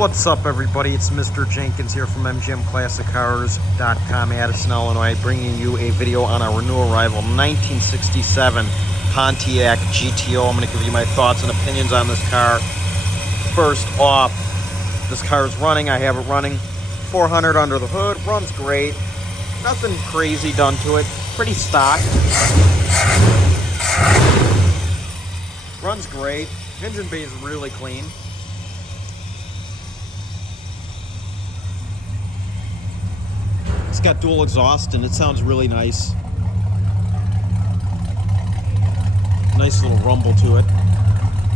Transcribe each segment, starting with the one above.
What's up, everybody? It's Mr. Jenkins here from MGMClassicCars.com, Addison, Illinois, bringing you a video on our new arrival 1967 Pontiac GTO. I'm going to give you my thoughts and opinions on this car. First off, this car is running. I have it running 400 under the hood. Runs great. Nothing crazy done to it. Pretty stock. Runs great. Engine bay is really clean. It's got dual exhaust and it sounds really nice. Nice little rumble to it.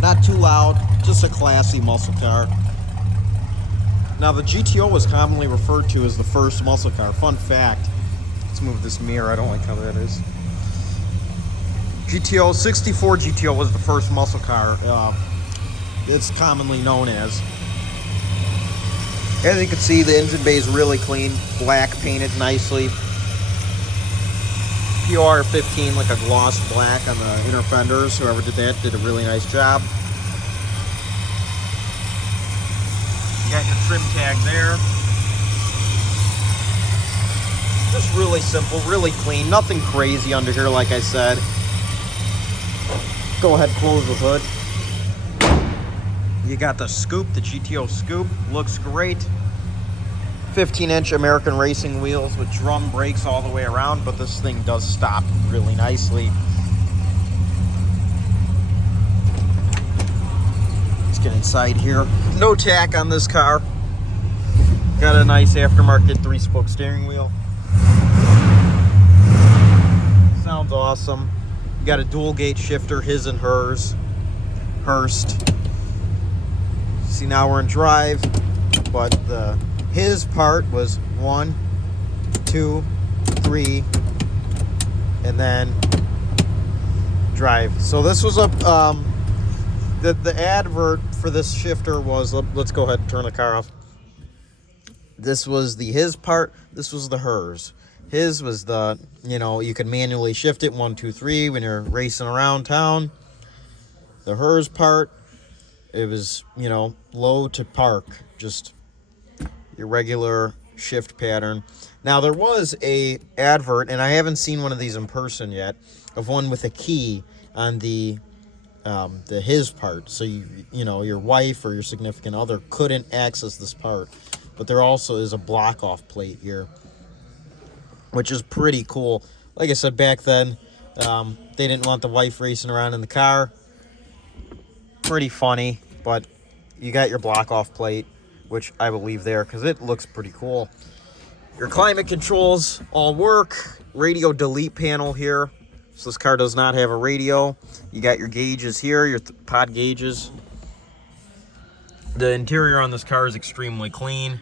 Not too loud, just a classy muscle car. Now the GTO was commonly referred to as the first muscle car. Fun fact, let's move this mirror, I don't like how that is. GTO, 64 GTO was the first muscle car. It's commonly known as. As you can see, the engine bay is really clean, black painted nicely. PR15, like a gloss black on the inner fenders. Whoever did that did a really nice job. You got your trim tag there. Just really simple, really clean, nothing crazy under here, like I said. Go ahead, close the hood. You got the scoop, the GTO scoop, looks great. 15-inch American racing wheels with drum brakes all the way around, but this thing does stop really nicely. Let's get inside here. No tack on this car. Got a nice aftermarket 3-spoke steering wheel. Sounds awesome. You got a dual gate shifter, his and hers. Hurst. See, now we're in drive, but his part was 1, 2, 3, and then drive. So this was a the advert for this shifter was, let's go ahead and turn the car off. This was the his part, this was the hers. His was the, you know, you could manually shift it 1, 2, 3 when you're racing around town. The hers part, it was, you know, low to park, just your regular shift pattern. Now there was a advert, and I haven't seen one of these in person yet, of one with a key on the his part, so you know, your wife or your significant other couldn't access this part. But there also is a block off plate here, which is pretty cool. Like I said, back then they didn't want the wife racing around in the car. Pretty funny, but you got your block off plate, which I will leave there because it looks pretty cool. Your climate controls all work. Radio delete panel here. So this car does not have a radio. You got your gauges here, your pod gauges. The interior on this car is extremely clean.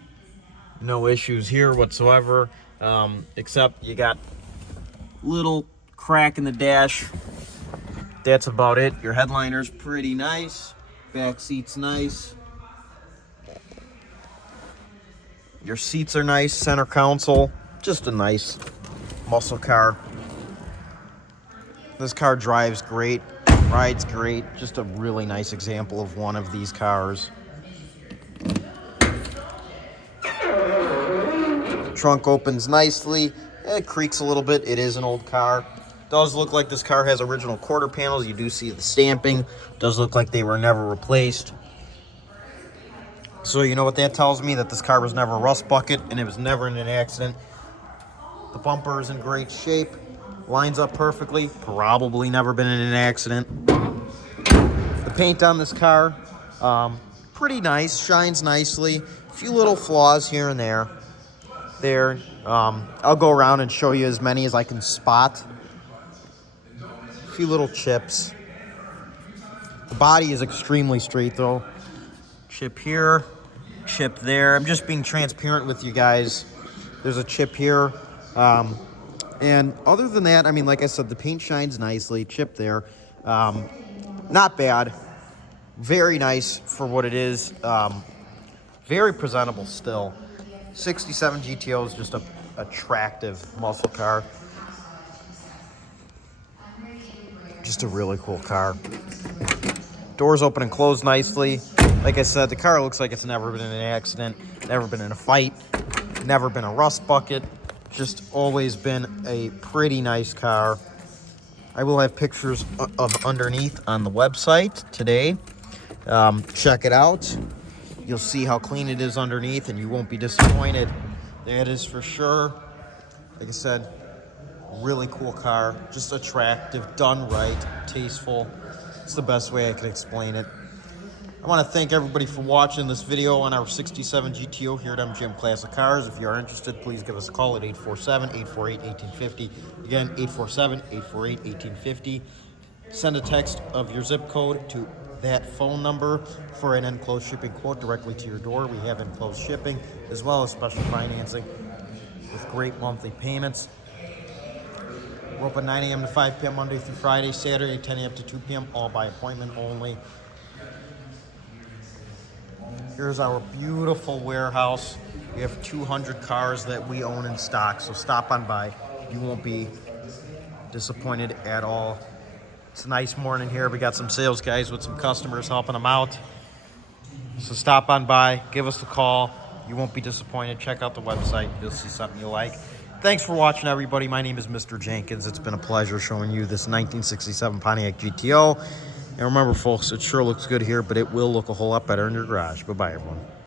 No issues here whatsoever, except you got little crack in the dash. That's about it. Your headliner's pretty nice. Back seat's nice. Your seats are nice. Center console. Just a nice muscle car. This car drives great. Rides great. Just a really nice example of one of these cars. Trunk opens nicely. It creaks a little bit. It is an old car. Does look like this car has original quarter panels. You do see the stamping. Does look like they were never replaced. So you know what that tells me? That this car was never a rust bucket and it was never in an accident. The bumper is in great shape. Lines up perfectly. Probably never been in an accident. The paint on this car, pretty nice. Shines nicely. A few little flaws here and there. I'll go around and show you as many as I can spot. A few little chips. The body is extremely straight though. Chip here, chip there. I'm just being transparent with you guys. There's a chip here. And other than that, I mean, like I said, the paint shines nicely. Chip there. Not bad. Very nice for what it is. Very presentable still. 67 GTO is just a attractive muscle car. Just a really cool car. Doors open and close nicely. Like I said, the car looks like it's never been in an accident, never been in a fight, never been a rust bucket. Just always been a pretty nice car. I will have pictures of underneath on the website today. Check it out. You'll see how clean it is underneath and you won't be disappointed. That is for sure. Like I said, really cool car, just attractive, done right, tasteful. It's the best way I can explain it. I want to thank everybody for watching this video on our 67 GTO here at MGM Classic Cars. If you are interested, please give us a call at 847-848-1850. Again, 847-848-1850. Send a text of your zip code to that phone number for an enclosed shipping quote directly to your door. We have enclosed shipping as well as special financing with great monthly payments. We're open 9 a.m. to 5 p.m. Monday through Friday, Saturday 10 a.m. to 2 p.m., all by appointment only. Here's our beautiful warehouse. We have 200 cars that we own in stock, so stop on by. You won't be disappointed at all. It's a nice morning here. We got some sales guys with some customers helping them out. So stop on by, give us a call. You won't be disappointed. Check out the website. You'll see something you like. Thanks for watching, everybody. My name is Mr. Jenkins. It's been a pleasure showing you this 1967 Pontiac GTO. And remember, folks, it sure looks good here, but it will look a whole lot better in your garage. Bye-bye, everyone.